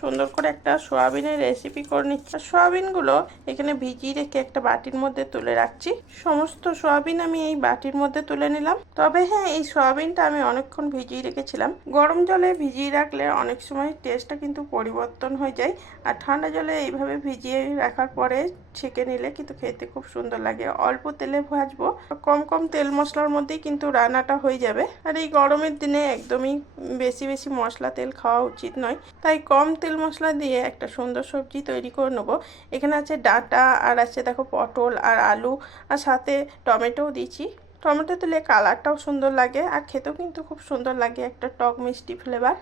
সুন্দর করে একটা সোয়াবিনের রেসিপি করে নিচ্ছি। সোয়াবিনগুলো এখানে ভিজিয়ে রেখে একটা বাটির মধ্যে তুলে রাখছি। সমস্ত সোয়াবিন আমি এই বাটির মধ্যে তুলে নিলাম। তবে হ্যাঁ, এই সোয়াবিনটা আমি অনেকক্ষণ ভিজিয়ে রেখেছিলাম। গরম জলে ভিজিয়ে রাখলে অনেক সময় টেস্টটা কিন্তু পরিবর্তন হয়ে যায়, আর ঠান্ডা জলে এইভাবে ভিজিয়ে রাখার পরে ছেঁকে নিলে কিন্তু খেতে খুব সুন্দর লাগে। অল্প তেলে ভাজবো, কম কম তেল মশলার মধ্যেই কিন্তু রান্নাটা হয়ে যাবে। আর এই গরমের দিনে একদমই বেশি বেশি মশলা তেল খাওয়া উচিত নয়, তাই কম তেল মশলা দিয়ে একটা সুন্দর সবজি তৈরি করে নেবো। এখানে আছে ডাঁটা, আর আছে দেখো পটল আর আলু, আর সাথে টমেটোও দিচ্ছি। টমেটো দিলে কালারটাও সুন্দর লাগে আর খেতেও কিন্তু খুব সুন্দর লাগে, একটা টক মিষ্টি ফ্লেভার।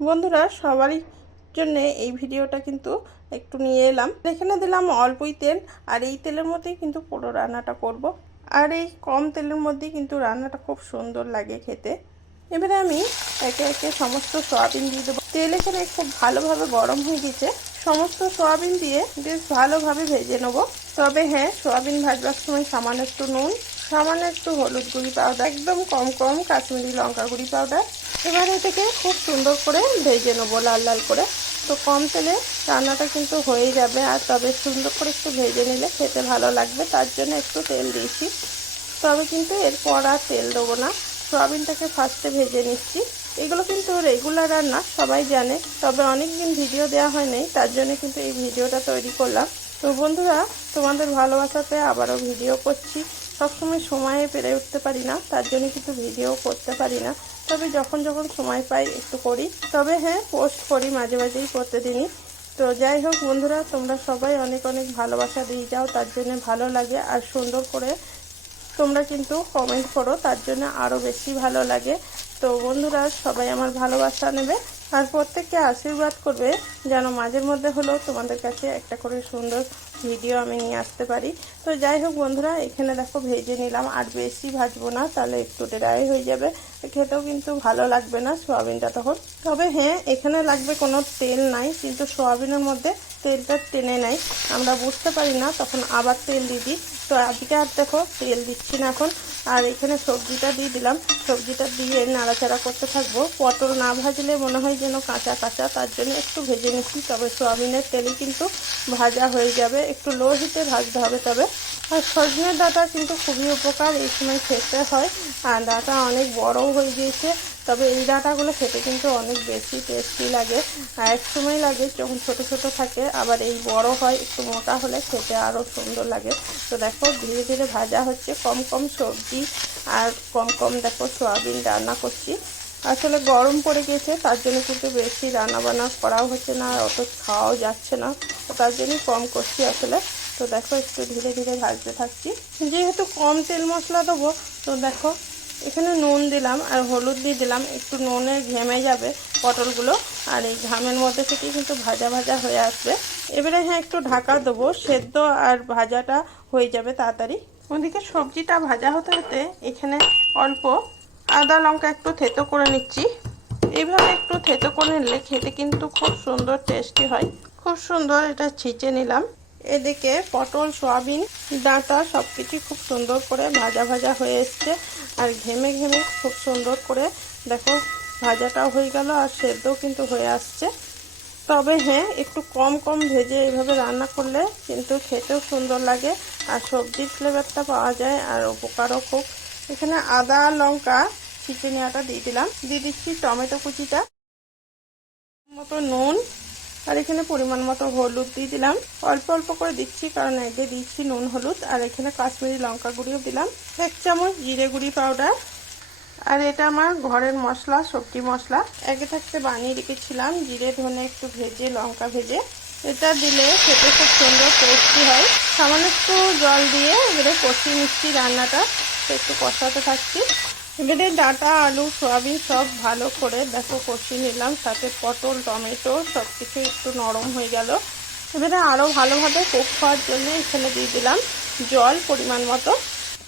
বন্ধুরা, সবারই জন্য এই ভিডিওটা কিন্তু একটু নিয়ে এলাম। এখানে দিলাম অল্পই তেল, আর এই তেলের মধ্যেই কিন্তু পুরো রান্নাটা করব। আর এই কম তেলের মধ্যেই কিন্তু রান্নাটা খুব সুন্দর লাগে খেতে। এবারে আমি একে একে সমস্ত সয়াবিন দিয়ে দেবো। তেল এখানে খুব ভালোভাবে গরম হয়ে গেছে। সমস্ত সয়াবিন দিয়ে বেশ ভালোভাবে ভেজে নেবো। তবে হ্যাঁ, সয়াবিন ভাজবার সময় সামান্য একটু নুন, সামান্য একটু হলুদ গুঁড়ি পাউডার, একদম কম কম কাশ্মীরি লঙ্কা গুঁড়ি পাউডার। এবার এটাকে খুব সুন্দর করে ভেজে নেবো লাল লাল করে। তো কম তেলে রান্নাটা কিন্তু হয়ে যাবে, আর তবে সুন্দর করে একটু ভেজে নিলে খেতে ভালো লাগবে, তার জন্য একটু তেল দিয়েছি। তবে কিন্তু এরপর আর তেল দেবো না, সয়াবিনটাকে ফার্স্টে ভেজে নিচ্ছি। এগুলো কিন্তু রেগুলার রান্না, সবাই জানে, তবে অনেক দিন ভিডিও দেওয়া হয়নি, তার জন্য কিন্তু এই ভিডিওটা তৈরি করলাম। তো বন্ধুরা, তোমাদের ভালোবাসাতে আবারও ভিডিও করছি। সবসময় সময়ে পেরে উঠতে পারি না, তার জন্য কিন্তু ভিডিও করতে পারি না, তবে যখন যখন সময় পাই একটু করি। তবে হ্যাঁ, পোস্ট করি মাঝে মাঝেই, প্রতিদিনই। তো যাই হোক বন্ধুরা, তোমরা সবাই অনেক অনেক ভালোবাসা দিয়ে যাও, তার জন্য ভালো লাগে। আর সুন্দর করে তোমরা কিন্তু কমেন্ট করো, তার জন্য আরও বেশি ভালো লাগে। তো বন্ধুরা, সবাই আমার ভালোবাসা নেবে আর প্রত্যেককে আশীর্বাদ করবে, যেন মাঝের মধ্যে হলেও তোমাদের কাছে একটা করে সুন্দর ভিডিও আমি নিয়ে আসতে পারি। তো যাই হোক বন্ধুরা, এখানে দেখো ভেজে নিলাম, আর বেশি ভাজবো না, তাহলে একটু ড্রাই হয়ে যাবে, খেতেও কিন্তু ভালো লাগবে না সোয়াবিনটা তখন। তবে হ্যাঁ, এখানে লাগবে কোনো তেল নাই, কিন্তু সোয়াবিনের মধ্যে তেলটা টেনে নেয়, আমরা বুঝতে পারি না, তখন আবার তেল দিয়ে দিই। তো আজকে আর দেখো তেল দিচ্ছি না এখন। আর এখানে সবজিটা দিয়ে দিলাম, সবজিটা দিয়ে নাড়াচাড়া করতে থাকবো। পটল না ভাজলে মনে হয় যেন কাঁচা কাঁচা, তার জন্য একটু ভেজে নিচ্ছি। তবে সোয়াবিনের তেলে কিন্তু ভাজা হয়ে যাবে, একটু লো হিটে ভাজতে হবে। তবে আর সজনের ডাঁটা কিন্তু খুবই উপকার, এই সময় খেতে হয়। আর ডাঁটা অনেক বড়ও হয়ে গিয়েছে, তবে এই ডাঁটাগুলো খেতে কিন্তু অনেক বেশি টেস্টি লাগে। এক সময় লাগে যখন ছোট ছোট থাকে, আবার এই বড় হয় একটু মোটা হলে খেতে আরও সুন্দর লাগে। তো দেখো ধীরে ধীরে ভাজা হচ্ছে, কম কম সবজি আর কম কম দেখো সোয়াবিন রান্না করছি। আসলে গরম পড়ে গেছে, তার জন্য কিন্তু বেশি রান্না বান্না করাও হচ্ছে না, আর অত খাওয়াও যাচ্ছে না, তো তার জন্যই কম করছি আসলে। তো দেখো একটু ধীরে ধীরে ভাজতে থাকছি, যেহেতু কম তেল মশলা দেবো। তো দেখো এখানে নুন দিলাম আর হলুদ দিয়ে দিলাম, একটু নুনে ঘেমে যাবে পটলগুলো, আর এই ঘামের মধ্যে থেকেই কিন্তু ভাজা ভাজা হয়ে আসবে। এবারে হ্যাঁ, একটু ঢাকা দেবো, সেদ্ধ আর ভাজাটা হয়ে যাবে তাড়াতাড়ি। ওদিকে সবজিটা ভাজা হতে হতে এখানে অল্প আদা লঙ্কা একটু থেতো করে নিচ্ছি। এইভাবে একটু থেতো করে নিলে খেতে কিন্তু খুব সুন্দর টেস্টি হয়। খুব সুন্দর এটা ছিঁচে নিলাম। এদিকে পটল, সয়াবিন, ডাঁটা সব কিছুই খুব সুন্দর করে ভাজা ভাজা হয়ে এসছে, আর ঘেমে ঘেমে খুব সুন্দর করে দেখো ভাজাটাও হয়ে গেল, আর সেদ্ধও কিন্তু হয়ে আসছে। তবে হ্যাঁ, একটু কম কম ভেজে এইভাবে রান্না করলে কিন্তু খেতেও সুন্দর লাগে, আর সবজির ফ্লেভারটা পাওয়া যায়, আর উপকারও খুব। এখানে আদা লঙ্কা ছিঁচে নেওয়াটা দিয়ে দিলাম, দিয়ে দিচ্ছি টমেটো কুচিটা, মতো নুন, আর এখানে পরিমাণ মতো হলুদ দিয়ে দিলাম। অল্প অল্প করে দিচ্ছি, কারণ আগে দিচ্ছি নুন হলুদ। আর এখানে কাশ্মীরি লঙ্কা গুঁড়িও দিলাম, 1 চামচ জিরে গুঁড়ি পাউডার। আর এটা আমার ঘরের মশলা, সবজি মশলা, আগে থাকতে বানিয়ে রেখেছিলাম, জিরে ধনে একটু ভেজে লঙ্কা ভেজে। এটা দিলে খেতে খুব সুন্দর টেস্টি হয়। সামান্য একটু জল দিয়ে এবারে কষিয়ে নিচ্ছি রান্নাটা, একটু কষাতে থাকছি। এবারে ডাঁটা, আলু, সয়াবিন সব ভালো করে দেখো কষিয়ে নিলাম, সাথে পটল, টমেটো সব কিছু একটু নরম হয়ে গেল। এবারে আরও ভালোভাবে কুক হওয়ার জন্য এখানে দিয়ে দিলাম জল পরিমাণ মতো।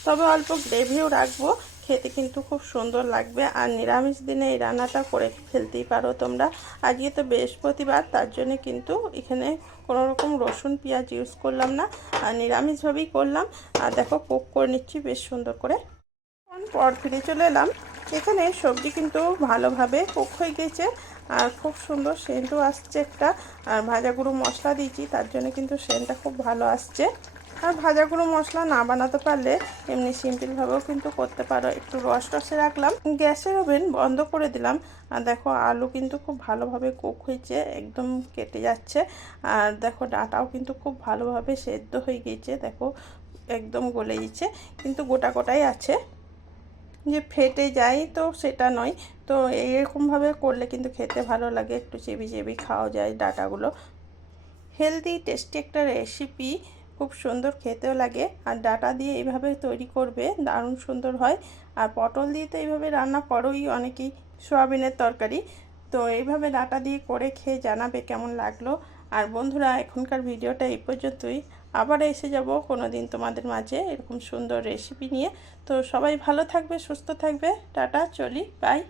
তবে অল্প গ্রেভিও রাখবো, খেতে কিন্তু খুব সুন্দর লাগবে। আর নিরামিষ দিনে এই রান্নাটা করে ফেলতেই পারো তোমরা। আজকে তো বৃহস্পতিবার, তার জন্য কিন্তু এখানে কোনো রকম রসুন পেঁয়াজ ইউজ করলাম না, আর নিরামিষভাবেই করলাম। আর দেখো কুক করে নিচ্ছি বেশ সুন্দর করে। পর ফিরে চলে এলাম, এখানে সবজি কিন্তু ভালোভাবে কুক হয়ে গেছে, আর খুব সুন্দর সেন্টও আসছে একটা। আর ভাজা গুঁড়ো মশলা দিয়েছি, তার জন্য কিন্তু সেন্টটা খুব ভালো আসছে। আর ভাজা গুঁড়ো মশলা না বানাতে পারলে এমনি সিম্পলভাবেও কিন্তু করতে পারো। একটু রসে রাখলাম, গ্যাসের ওভেন বন্ধ করে দিলাম। আর দেখো আলু কিন্তু খুব ভালোভাবে কুক হয়েছে, একদম কেটে যাচ্ছে। আর দেখো ডাঁটাও কিন্তু খুব ভালোভাবে সেদ্ধ হয়ে গিয়েছে, দেখো একদম গলে গেছে, কিন্তু গোটা গোটাই আছে, যে ফেটে যায় তো সেটা নয়। তো এইরকমভাবে করলে কিন্তু খেতে ভালো লাগে, একটু চেবি চেবি খাওয়া যায় ডাঁটাগুলো। হেলদি টেস্টি একটা রেসিপি, খুব সুন্দর খেতেও লাগে। আর ডাঁটা দিয়ে এইভাবে তৈরি করবে, দারুণ সুন্দর হয়। আর পটল দিয়ে তো এইভাবে রান্না করোই অনেকেই, সয়াবিনের তরকারি। তো এইভাবে ডাঁটা দিয়ে করে খেয়ে জানাবে কেমন লাগলো। আর বন্ধুরা, এখনকার ভিডিওটা এই পর্যন্তই। আবার এসে যাব কোনো দিন তোমাদের মাঝে এরকম সুন্দর রেসিপি নিয়ে। তো সবাই ভালো থাকবে, সুস্থ থাকবে। টাটা, চলি, বাই।